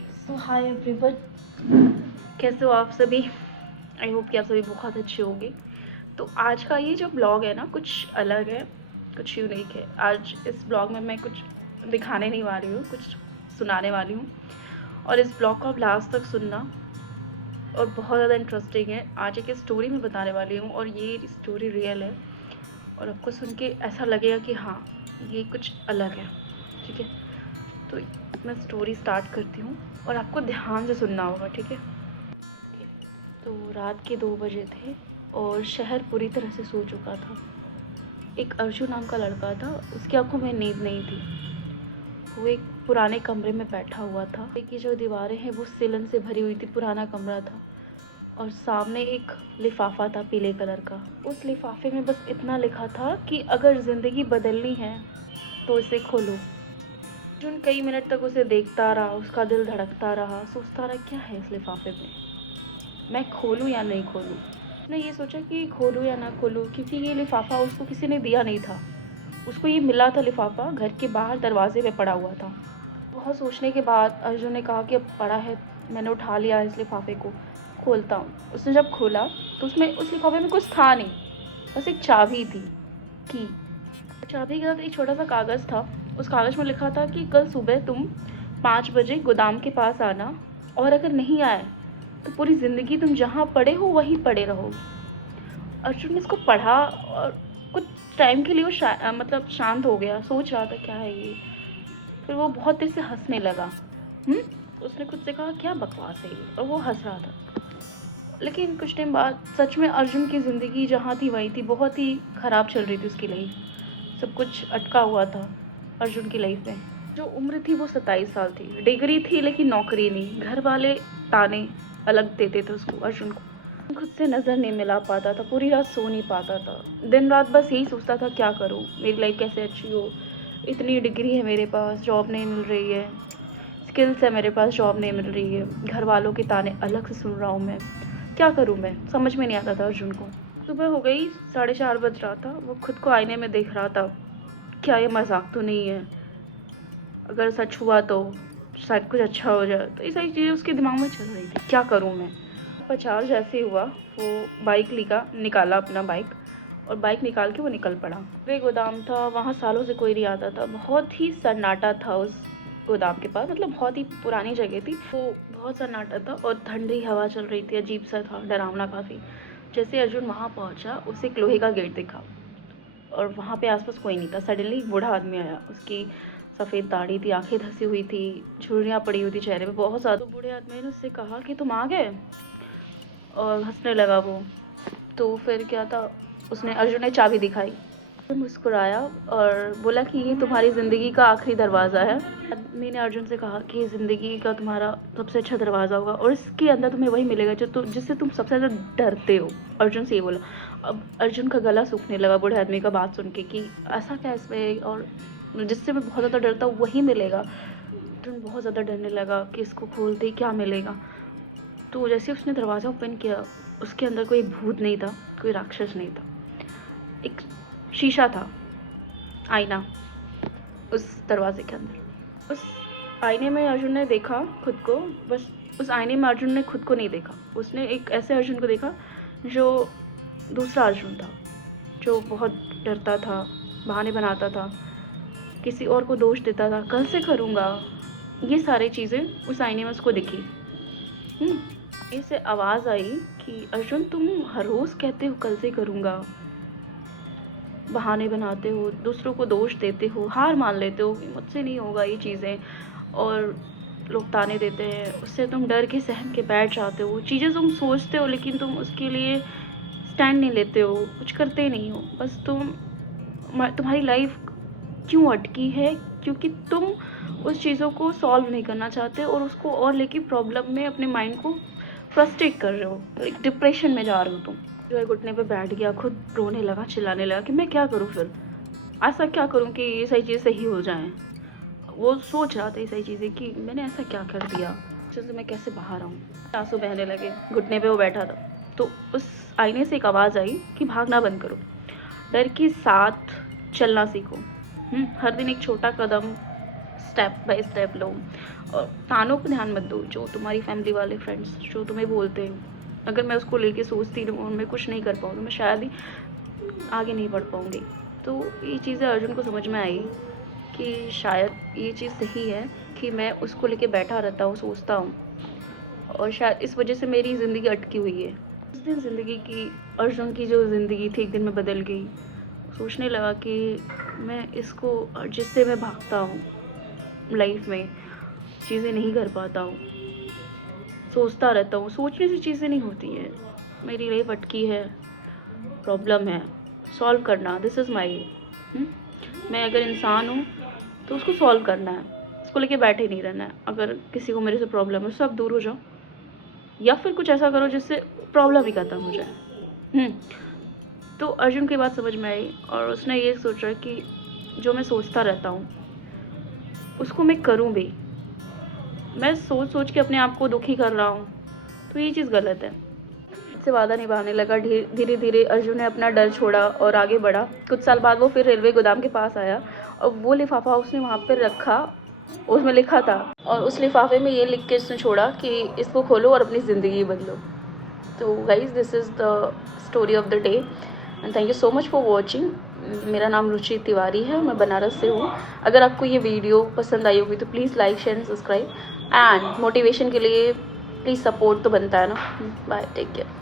सो hi everyone, कैसे हो आप सभी। आई होप कि आप सभी बहुत अच्छे होंगे। तो आज का ये जो ब्लॉग है ना, कुछ अलग है, कुछ यूनिक है। आज इस ब्लॉग में मैं कुछ दिखाने नहीं वाली हूँ, कुछ सुनाने वाली हूँ। और इस ब्लॉग को आप लास्ट तक सुनना, और बहुत ज़्यादा इंटरेस्टिंग है। आज एक स्टोरी मैं बताने वाली हूँ और ये स्टोरी रियल है, और आपको सुन के ऐसा लगेगा कि हाँ, ये कुछ अलग है। ठीक है, तो मैं स्टोरी स्टार्ट करती हूँ और आपको ध्यान से सुनना होगा, ठीक है। तो रात के 2 बजे थे और शहर पूरी तरह से सो चुका था। एक अर्जुन नाम का लड़का था, उसकी आंखों में नींद नहीं थी। वो एक पुराने कमरे में बैठा हुआ था। की जो दीवारें हैं वो सिलन से भरी हुई थी, पुराना कमरा था। और सामने एक लिफाफा था पीले कलर का। उस लिफाफे में बस इतना लिखा था कि अगर ज़िंदगी बदलनी है तो इसे खोलो। अर्जुन कई मिनट तक उसे देखता रहा, उसका दिल धड़कता रहा, सोचता रहा क्या है इस लिफाफे में, मैं खोलूँ या नहीं खोलूँ। उसने ये सोचा कि खोलूँ या ना खोलूँ, क्योंकि ये लिफाफा उसको किसी ने दिया नहीं था। उसको ये मिला था लिफाफा, घर के बाहर दरवाजे पे पड़ा हुआ था। बहुत सोचने के बाद अर्जुन ने कहा कि अब पड़ा है, मैंने उठा लिया इस लिफाफे को, खोलता हूँ। उसने जब खोला तो उसमें उस लिफाफे में कुछ था नहीं, बस एक चाबी थी, की। चाबी के साथ एक छोटा सा कागज़ था। उस कागज़ में लिखा था कि कल सुबह तुम 5 बजे गोदाम के पास आना, और अगर नहीं आए तो पूरी ज़िंदगी तुम जहाँ पड़े हो वहीं पड़े रहो। अर्जुन ने इसको पढ़ा और कुछ टाइम के लिए वो मतलब शांत हो गया, सोच रहा था क्या है ये। फिर वो बहुत देर से हंसने लगा। उसने खुद से कहा क्या बकवास है ये, और वो हंस रहा था। लेकिन कुछ टाइम बाद सच में अर्जुन की ज़िंदगी जहाँ थी वहीं थी। बहुत ही ख़राब चल रही थी उसकी लाइफ, सब कुछ अटका हुआ था अर्जुन की लाइफ में। जो उम्र थी वो 27 साल थी, डिग्री थी लेकिन नौकरी नहीं। घर वाले ताने अलग देते थे उसको, अर्जुन को। खुद से नज़र नहीं मिला पाता था, पूरी रात सो नहीं पाता था, दिन रात बस यही सोचता था क्या करूँ, मेरी लाइफ कैसे अच्छी हो। इतनी डिग्री है मेरे पास, जॉब नहीं मिल रही है, स्किल्स है मेरे पास, जॉब नहीं मिल रही है, घर वालों के ताने अलग से सुन रहा हूँ मैं, क्या करूँ मैं, समझ में नहीं आता था अर्जुन को। सुबह हो गई, 4:30 बज रहा था। वो खुद को आईने में देख रहा था, क्या ये मजाक तो नहीं है, अगर सच हुआ तो शायद कुछ अच्छा हो जाए। तो ये सारी चीज़ें उसके दिमाग में चल रही थी, क्या करूँ मैं। 50 जैसे हुआ, वो बाइक निकाला अपना बाइक, और बाइक निकाल के वो निकल पड़ा। वे गोदाम था, वहाँ सालों से कोई नहीं आता था, बहुत ही सन्नाटा था उस गोदाम के पास, मतलब बहुत ही पुरानी जगह थी, तो बहुत सन्नाटा था और ठंडी हवा चल रही थी, अजीब सा था, डरावना काफ़ी। जैसे अर्जुन वहाँ पहुँचा, उसे एक लोहे का गेट दिखा और वहाँ पे आसपास कोई नहीं था। सडनली एक बूढ़ा आदमी आया, उसकी सफ़ेद दाढ़ी थी, आंखें धसी हुई थी, झुर्रियाँ पड़ी हुई थी चेहरे पे बहुत ज़्यादा। तो बूढ़े आदमी ने उससे कहा कि तुम आ गए, और हंसने लगा वो। तो फिर क्या था, उसने अर्जुन ने चाबी दिखाई, मुस्कुराया और बोला कि ये तुम्हारी ज़िंदगी का आखिरी दरवाज़ा है। आदमी ने अर्जुन से कहा कि ज़िंदगी का तुम्हारा सबसे अच्छा दरवाज़ा होगा, और इसके अंदर तुम्हें वही मिलेगा जो जिससे तुम सबसे ज़्यादा डरते हो। अर्जुन से ये बोला। अब अर्जुन का गला सूखने लगा बूढ़े आदमी का बात सुन के कि ऐसा क्या इसमें, और जिससे मैं बहुत ज़्यादा डरता हूँ वही मिलेगा। अर्जुन बहुत ज़्यादा डरने लगा कि इसको खोलते ही क्या मिलेगा। तो जैसे उसने दरवाज़ा ओपन किया, उसके अंदर कोई भूत नहीं था, कोई राक्षस नहीं था, एक शीशा था, आईना उस दरवाजे के अंदर। उस आईने में अर्जुन ने देखा खुद को, बस उस आईने में अर्जुन ने खुद को नहीं देखा, उसने एक ऐसे अर्जुन को देखा जो दूसरा अर्जुन था, जो बहुत डरता था, बहाने बनाता था, किसी और को दोष देता था, कल से करूँगा, ये सारी चीज़ें उस आईने में उसको दिखी। इससे आवाज़ आई कि अर्जुन तुम हर रोज़ कहते हो कल से करूँगा, बहाने बनाते हो, दूसरों को दोष देते हो, हार मान लेते हो कि मुझसे नहीं होगा ये चीज़ें, और लोग ताने देते हैं, उससे तुम डर के सहम के बैठ जाते हो। चीज़ें तुम सोचते हो लेकिन तुम उसके लिए स्टैंड नहीं लेते हो, कुछ करते नहीं हो, बस तुम्हारी लाइफ क्यों अटकी है, क्योंकि तुम उस चीज़ों को सॉल्व नहीं करना चाहते और उसको और लेके प्रॉब्लम में अपने माइंड को फ्रस्ट्रेट कर रहे हो, एक डिप्रेशन में जा रहे हो तुम। जो है घुटने पे बैठ गया, खुद रोने लगा, चिल्लाने लगा कि मैं क्या करूँ, फिर ऐसा क्या करूँ कि ये सही चीज़ें सही हो जाएं। वो सोच रहा था ये सही चीज़ें कि मैंने ऐसा क्या कर दिया, जैसे मैं कैसे बाहर आऊँ। आंसू बहने लगे, घुटने पे वो बैठा था। तो उस आईने से एक आवाज़ आई कि भागना बंद करो, डर के साथ चलना सीखो। हर दिन एक छोटा कदम स्टेप बाय स्टेप लो, और तानों पर ध्यान मत दो, जो तुम्हारी फैमिली वाले फ्रेंड्स जो तुम्हें बोलते हैं। अगर मैं उसको लेके सोचती रहूँ और मैं कुछ नहीं कर पाऊँ तो मैं शायद ही आगे नहीं बढ़ पाऊँगी। तो ये चीज़ें अर्जुन को समझ में आई कि शायद ये चीज़ सही है कि मैं उसको लेके बैठा रहता हूँ, सोचता हूँ, और शायद इस वजह से मेरी ज़िंदगी अटकी हुई है। उस दिन ज़िंदगी की, अर्जुन की जो ज़िंदगी थी एक दिन में बदल गई। सोचने लगा कि मैं इसको, जिससे मैं भागता हूँ लाइफ में, चीज़ें नहीं कर पाता हूँ, सोचता रहता हूँ, सोचने से चीज़ें नहीं होती हैं। मेरी लाइफ अटकी है, प्रॉब्लम है, सॉल्व करना, दिस इज़ माई। मैं अगर इंसान हूँ तो उसको सॉल्व करना है, उसको लेके बैठे नहीं रहना है। अगर किसी को मेरे से प्रॉब्लम है, सब दूर हो जाओ, या फिर कुछ ऐसा करो जिससे प्रॉब्लम ही खत्म हो जाए। तो अर्जुन की बात समझ में आई और उसने ये सोचा कि जो मैं सोचता रहता हूँ उसको मैं करूँ भी। मैं सोच सोच के अपने आप को दुखी कर रहा हूँ, तो ये चीज़ गलत है। से वादा निभाने लगा। धीरे धीरे अर्जुन ने अपना डर छोड़ा और आगे बढ़ा। कुछ साल बाद वो फिर रेलवे गोदाम के पास आया और वो लिफाफा उसने वहाँ पर रखा, उसमें लिखा था, और उस लिफाफे में ये लिख के उसने छोड़ा कि इसको खोलो और अपनी ज़िंदगी बदलो। तो guys, this is the story of the day and thank you so much for watching. मेरा नाम रुचि तिवारी है, मैं बनारस से हूँ। अगर आपको ये वीडियो पसंद आई होगी तो please like, share and subscribe, and motivation के लिए प्लीज़ सपोर्ट तो बनता है ना। Bye, take care.